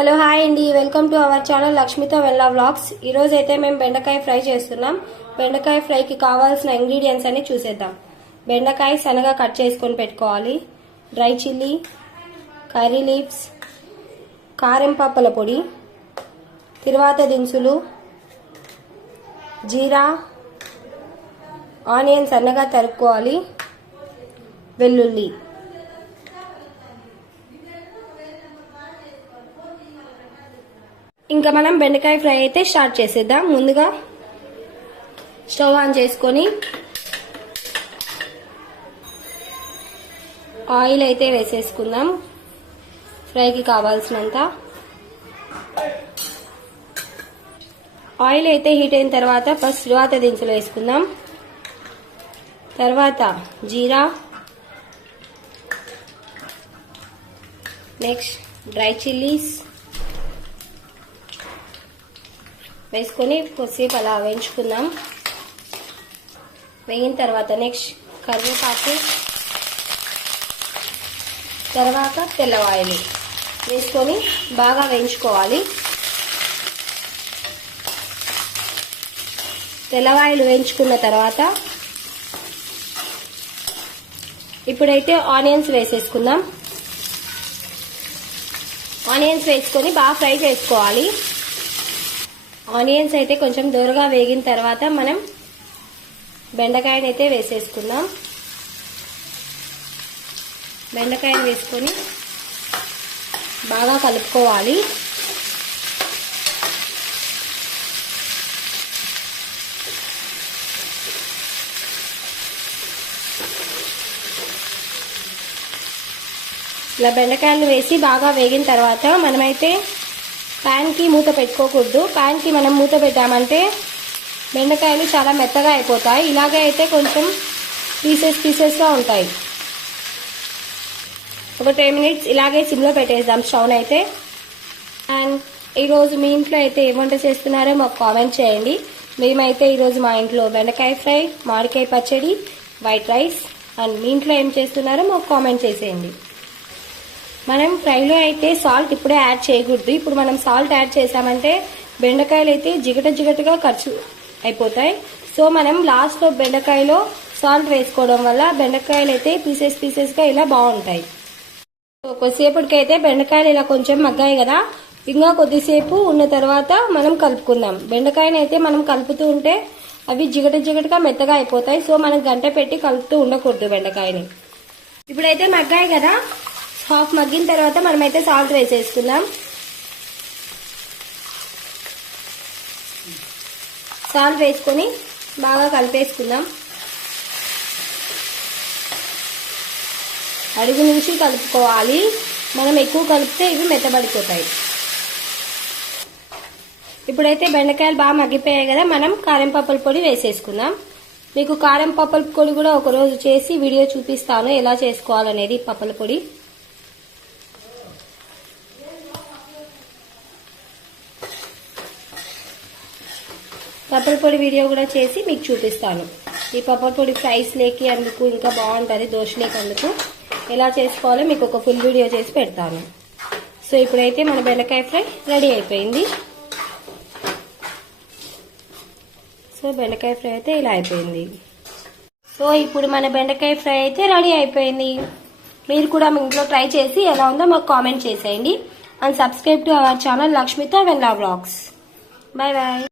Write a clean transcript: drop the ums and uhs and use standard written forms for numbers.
Hello hi అండి, welcome to our channel లక్ష్మితో వెల్లా వ్లాగ్స్. ఈ రోజు అయితే మేము బెండకాయ ఫ్రై చేస్తున్నాం. బెండకాయ ఫ్రైకి కావాల్సిన ఇంగ్రీడియంట్స్ అన్ని చూసేద్దాం. బెండకాయ సన్నగా కట్ చేసుకొని పెట్టుకోవాలి. డ్రై చిల్లీ, కర్రీ లీవ్స్, కారం పప్పుల పొడి, తిరువాత దినుసులు, జీరా, ఆనియన్ సన్నగా తరుక్కోవాలి, వెల్లుల్లి. ఇంకా మనం బెండకాయ ఫ్రై అయితే స్టార్ట్ చేసేద్దాం. ముందుగా స్టవ్ ఆన్ చేసుకొని ఆయిల్ అయితే వేసేసుకుందాం. ఫ్రైకి కావాల్సినంత ఆయిల్ అయితే హీట్ అయిన తర్వాత ఫస్ట్ తిరువాత దినుసులు వేసుకుందాం. తర్వాత జీరా, నెక్స్ట్ డ్రై చిల్లీస్ వేసుకొని కొద్దిసేపు అలా వేయించుకుందాం. వేగిన తర్వాత నెక్స్ట్ కరివేపాకు, తర్వాత తెల్లవాయలు వేసుకొని బాగా వేయించుకోవాలి. తెల్లవాయలు వేయించుకున్న తర్వాత ఇప్పుడైతే ఆనియన్స్ వేసేసుకుందాం. ఆనియన్స్ వేసుకొని బాగా ఫ్రై చేసుకోవాలి. ఆనియన్స్ అయితే కొంచెం దూరగా వేగిన తర్వాత మనం బెండకాయని అయితే వేసేసుకుందాం. బెండకాయని వేసుకొని బాగా కలుపుకోవాలి. ఇలా బెండకాయలు వేసి బాగా వేగిన తర్వాత మనమైతే ప్యాన్కి మూత పెట్టుకోకూడదు. ప్యాన్కి మనం మూత పెట్టామంటే బెండకాయలు చాలా మెత్తగా అయిపోతాయి. ఇలాగే అయితే కొంచెం పీసెస్గా ఉంటాయి. ఒక 10 మినిట్స్ ఇలాగే సిమ్లో పెట్టేద్దాం స్టవ్ అయితే. అండ్ ఈరోజు మీ ఇంట్లో అయితే ఏ వంట చేస్తున్నారో మాకు కామెంట్ చేయండి. మేమైతే ఈరోజు మా ఇంట్లో బెండకాయ ఫ్రై, మామిడికాయ పచ్చడి, వైట్ రైస్. అండ్ మీ ఇంట్లో ఏం చేస్తున్నారో మాకు కామెంట్ చేసేయండి. మనం ఫ్రైలో అయితే సాల్ట్ ఇప్పుడే యాడ్ చేయకూడదు. ఇప్పుడు మనం సాల్ట్ యాడ్ చేసామంటే బెండకాయలు అయితే జిగటగా ఖర్చు అయిపోతాయి. సో మనం లాస్ట్లో బెండకాయలో సాల్ట్ వేసుకోవడం వల్ల బెండకాయలు అయితే పీసెస్గా ఇలా బాగుంటాయి. కొద్దిసేపటికైతే బెండకాయలు ఇలా కొంచెం మగ్గాయి కదా, ఇంకా కొద్దిసేపు ఉన్న తర్వాత మనం కలుపుకుందాం. బెండకాయని అయితే మనం కలుపుతూ ఉంటే అవి జిగటగా మెత్తగా అయిపోతాయి. సో మనం గంట పెట్టి కలుపుతూ ఉండకూడదు బెండకాయని. ఇప్పుడైతే మగ్గాయి కదా, హాఫ్ మగ్గిన తర్వాత మనమైతే సాల్ట్ వేసేసుకుందాం. సాల్ట్ వేసుకొని బాగా కలిపేసుకుందాం. అడుగు నుంచి కలుపుకోవాలి. మనం ఎక్కువ కలిపితే ఇవి మెత్తబడిపోతాయి. ఇప్పుడైతే బెండకాయలు బాగా మగ్గిపోయాయి కదా, మనం కారం పప్పుల పొడి వేసేసుకుందాం. మీకు కారం పప్పుల పొడి కూడా ఒకరోజు చేసి వీడియో చూపిస్తాను ఎలా చేసుకోవాలనేది. పప్పుల పొడి పప్పుల పొడి వీడియో కూడా చేసి మీకు చూపిస్తాను. ఈ పప్పుల పొడి ఫ్రైస్ లేకి అందుకు ఇంకా బాగుంటుంది, దోశలేకి అందుకు ఎలా చేసుకోవాలో మీకు ఒక ఫుల్ వీడియో చేసి పెడతాను. సో ఇప్పుడైతే మన బెండకాయ ఫ్రై రెడీ అయిపోయింది. సో బెండకాయ ఫ్రై అయితే ఇలా అయిపోయింది. సో ఇప్పుడు మన బెండకాయ ఫ్రై అయితే రెడీ అయిపోయింది. మీరు కూడా మీ ఇంట్లో ట్రై చేసి ఎలా ఉందో మాకు కామెంట్ చేసేయండి. And subscribe to our channel లక్ష్మితో వెల్లా వ్లాగ్స్. Bye bye.